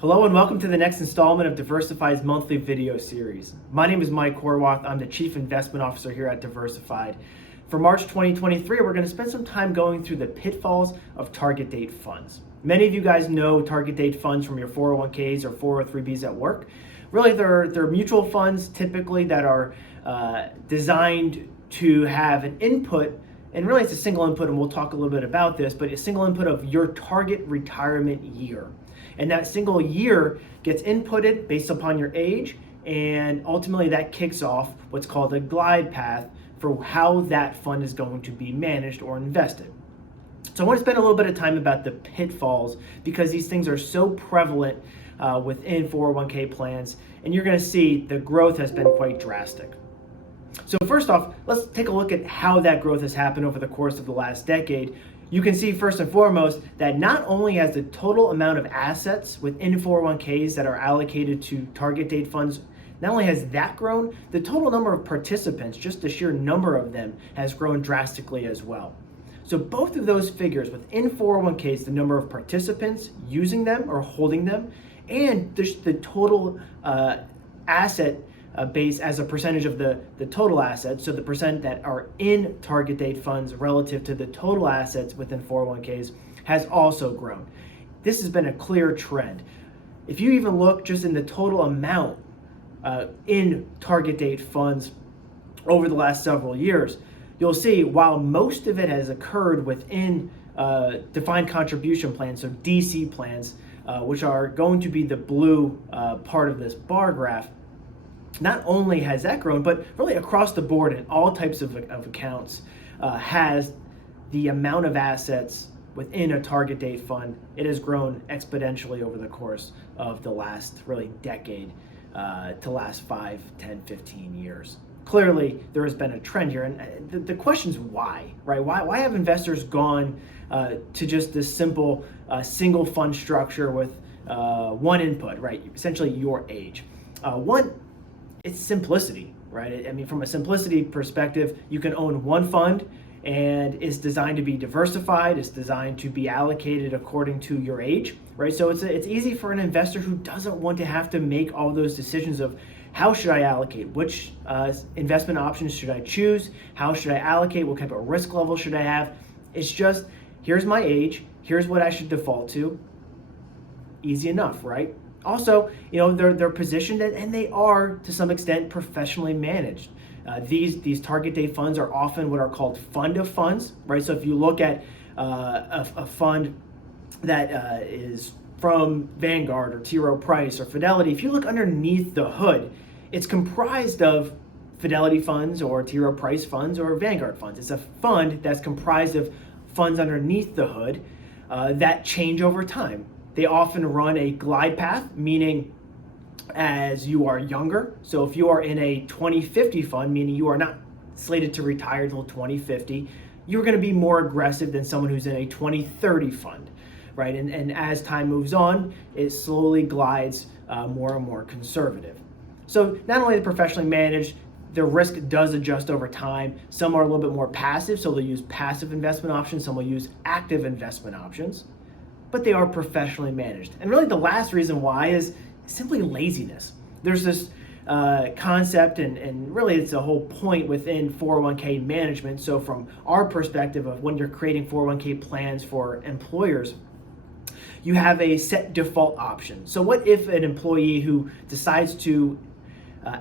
Hello and welcome to the next installment of Diversified's monthly video series. My name is Mike Horwath. I'm the Chief Investment Officer here at Diversified. For March 2023, we're going to spend some time going through the pitfalls of target date funds. Many of you guys know target date funds from your 401ks or 403bs at work. Really, they're mutual funds typically that are designed to have an input, and really it's a single input, and we'll talk a little bit about this, but a single input of your target retirement year. And that single year gets inputted based upon your age, and ultimately that kicks off what's called a glide path for how that fund is going to be managed or invested. So I want to spend a little bit of time about the pitfalls because these things are so prevalent within 401k plans, and you're going to see the growth has been quite drastic. So first off, let's take a look at how that growth has happened over the course of the last decade. You can see first and foremost that not only has the total amount of assets within 401ks that are allocated to target date funds, not only has that grown, the total number of participants, just the sheer number of them, has grown drastically as well. So both of those figures within 401ks, the number of participants using them or holding them, and the total asset base as a percentage of the total assets, so the percent that are in target date funds relative to the total assets within 401ks has also grown. This has been a clear trend. If you even look just in the total amount in target date funds over the last several years, you'll see while most of it has occurred within defined contribution plans, so DC plans, which are going to be the blue part of this bar graph, not only has that grown, but really across the board in all types of accounts has the amount of assets within a target date fund, it has grown exponentially over the course of the last really decade to last 5, 10, 15 years. Clearly, there has been a trend here, and the question is why, right? Why have investors gone to just this simple single fund structure with one input, right? Essentially your age. It's simplicity, right? I mean, from a simplicity perspective, you can own one fund and it's designed to be diversified. It's designed to be allocated according to your age, right? So it's easy for an investor who doesn't want to have to make all those decisions of how should I allocate? Which investment options should I choose? How should I allocate? What type of risk level should I have? It's just, here's my age. Here's what I should default to. Easy enough, right? Also, they're positioned and they are to some extent professionally managed. These target date funds are often what are called fund of funds, right? So if you look at a fund that is from Vanguard or T. Rowe Price or Fidelity, if you look underneath the hood, it's comprised of Fidelity funds or T. Rowe Price funds or Vanguard funds. It's a fund that's comprised of funds underneath the hood that change over time. They often run a glide path, meaning as you are younger. So if you are in a 2050 fund, meaning you are not slated to retire until 2050, you're going to be more aggressive than someone who's in a 2030 fund, right? And as time moves on, it slowly glides more and more conservative. So not only the professionally managed, the risk does adjust over time. Some are a little bit more passive, so they'll use passive investment options. Some will use active investment options, but they are professionally managed. And really the last reason why is simply laziness. There's this concept, and really it's a whole point within 401k management. So from our perspective of when you're creating 401k plans for employers, you have a set default option. So what if an employee who decides to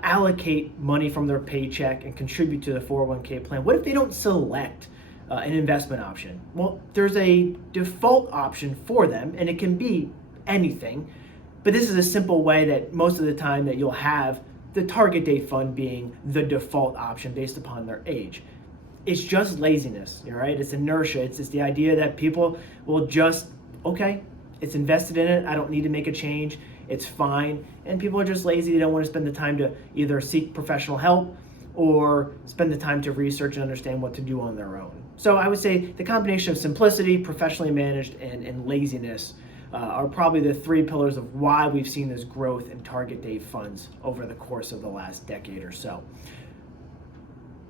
allocate money from their paycheck and contribute to the 401k plan, what if they don't select an investment option? Well, there's a default option for them, and it can be anything, but this is a simple way that most of the time that you'll have the target date fund being the default option based upon their age. It's just laziness, right? It's inertia. It's just the idea that people will just, okay, it's invested in it, I don't need to make a change, it's fine, and people are just lazy. They don't want to spend the time to either seek professional help or spend the time to research and understand what to do on their own. So I would say the combination of simplicity, professionally managed, and laziness are probably the three pillars of why we've seen this growth in target date funds over the course of the last decade or so.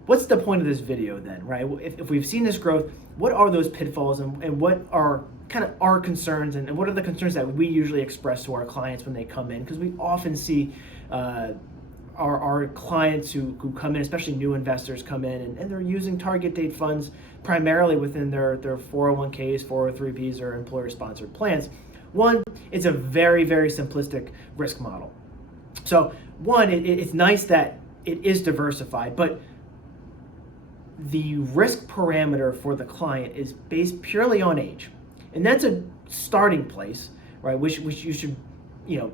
what's the point of this video then, right? If we've seen this growth, what are those pitfalls and what are kind of our concerns and what are the concerns that we usually express to our clients when they come in? Because we often see our clients who come in, especially new investors come in and they're using target date funds primarily within their 401ks, 403bs, or employer-sponsored plans. One, it's a very, very simplistic risk model. So one, it's nice that it is diversified, but the risk parameter for the client is based purely on age. And that's a starting place, right? Which you should,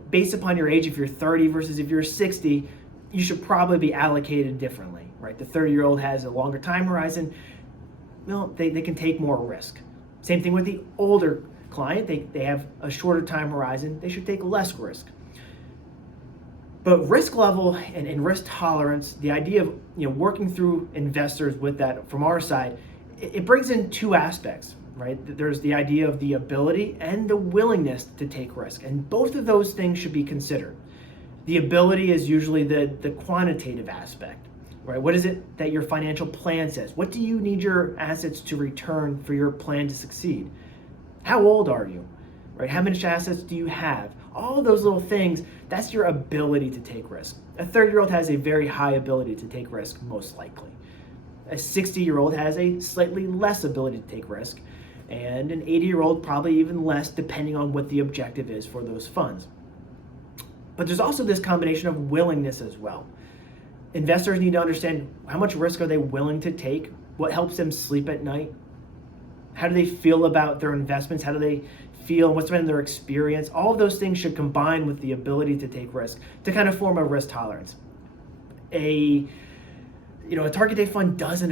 based upon your age, if you're 30 versus if you're 60, you should probably be allocated differently, right? The 30-year-old has a longer time horizon. Well, they can take more risk. Same thing with the older client. They have a shorter time horizon. They should take less risk. But risk level and risk tolerance, the idea of working through investors with that from our side, it brings in two aspects, right? There's the idea of the ability and the willingness to take risk, and both of those things should be considered. The ability is usually the quantitative aspect, right? What is it that your financial plan says? What do you need your assets to return for your plan to succeed? How old are you, right? How much assets do you have? All of those little things, that's your ability to take risk. A 30-year-old has a very high ability to take risk, most likely. A 60-year-old has a slightly less ability to take risk, and an 80-year-old probably even less, depending on what the objective is for those funds. But there's also this combination of willingness as well. Investors need to understand how much risk are they willing to take, what helps them sleep at night, how do they feel about their investments, how do they feel, what's been their experience. All of those things should combine with the ability to take risk to kind of form a risk tolerance. A target date fund doesn't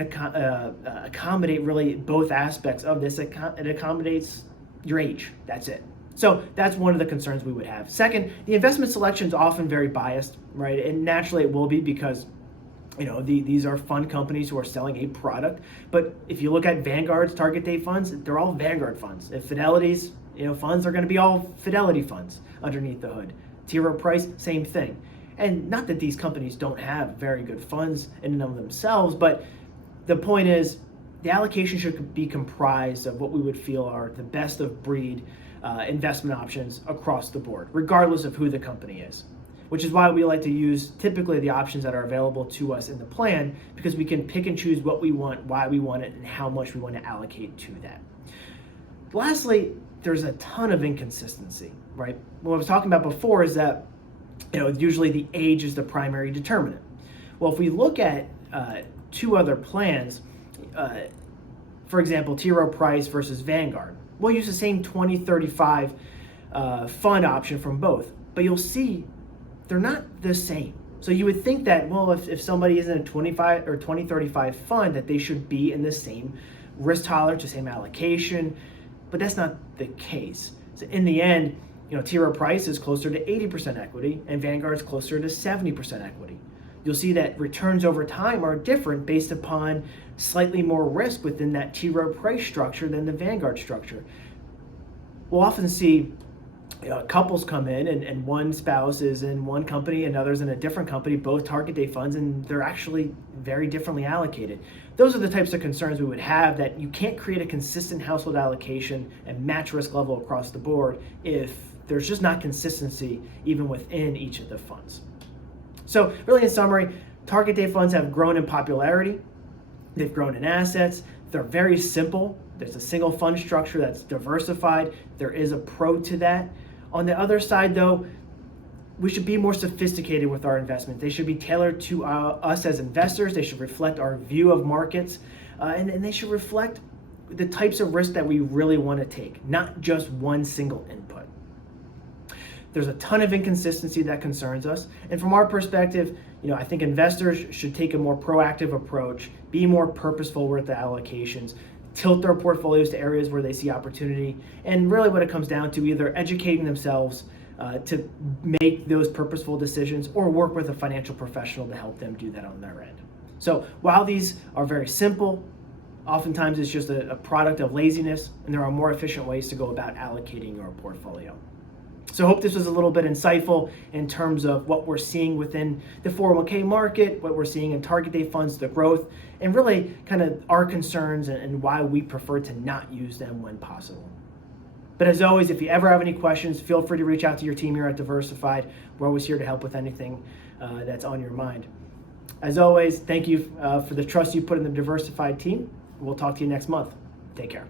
accommodate really both aspects of this. It accommodates your age. That's it. So that's one of the concerns we would have. Second, the investment selection is often very biased, right? And naturally it will be because these are fund companies who are selling a product. But if you look at Vanguard's target date funds, they're all Vanguard funds. If Fidelity's funds are going to be all Fidelity funds underneath the hood. T. Rowe Price, same thing. And not that these companies don't have very good funds in and of themselves, but the point is the allocation should be comprised of what we would feel are the best of breed investment options across the board, regardless of who the company is. Which is why we like to use typically the options that are available to us in the plan, because we can pick and choose what we want, why we want it, and how much we want to allocate to that. Lastly, there's a ton of inconsistency, right? What I was talking about before is that usually the age is the primary determinant. Well, if we look at two other plans, for example, T. Rowe Price versus Vanguard, we'll use the same 2035 fund option from both, but you'll see they're not the same. So you would think that, well, if somebody is in a 25 or 2035 fund, that they should be in the same risk tolerance, the same allocation, but that's not the case. So in the end, T. Rowe Price is closer to 80% equity and Vanguard's closer to 70% equity. You'll see that returns over time are different based upon slightly more risk within that T. Rowe Price structure than the Vanguard structure. We'll often see couples come in and one spouse is in one company, another's in a different company, both target date funds, and they're actually very differently allocated. Those are the types of concerns we would have, that you can't create a consistent household allocation and match risk level across the board if there's just not consistency even within each of the funds. So really in summary, target date funds have grown in popularity, they've grown in assets, they're very simple. There's a single fund structure that's diversified. There is a pro to that. On the other side though, we should be more sophisticated with our investments. They should be tailored to us as investors. They should reflect our view of markets, and they should reflect the types of risk that we really want to take, not just one single input. There's a ton of inconsistency that concerns us, and from our perspective, I think investors should take a more proactive approach, be more purposeful with the allocations, tilt their portfolios to areas where they see opportunity, and really what it comes down to, either educating themselves to make those purposeful decisions or work with a financial professional to help them do that on their end. So while these are very simple, oftentimes it's just a product of laziness, and there are more efficient ways to go about allocating your portfolio. So I hope this was a little bit insightful in terms of what we're seeing within the 401k market, what we're seeing in target date funds, the growth, and really kind of our concerns and why we prefer to not use them when possible. But as always, if you ever have any questions, feel free to reach out to your team here at Diversified. We're always here to help with anything that's on your mind. As always, thank you for the trust you put in the Diversified team. We'll talk to you next month. Take care.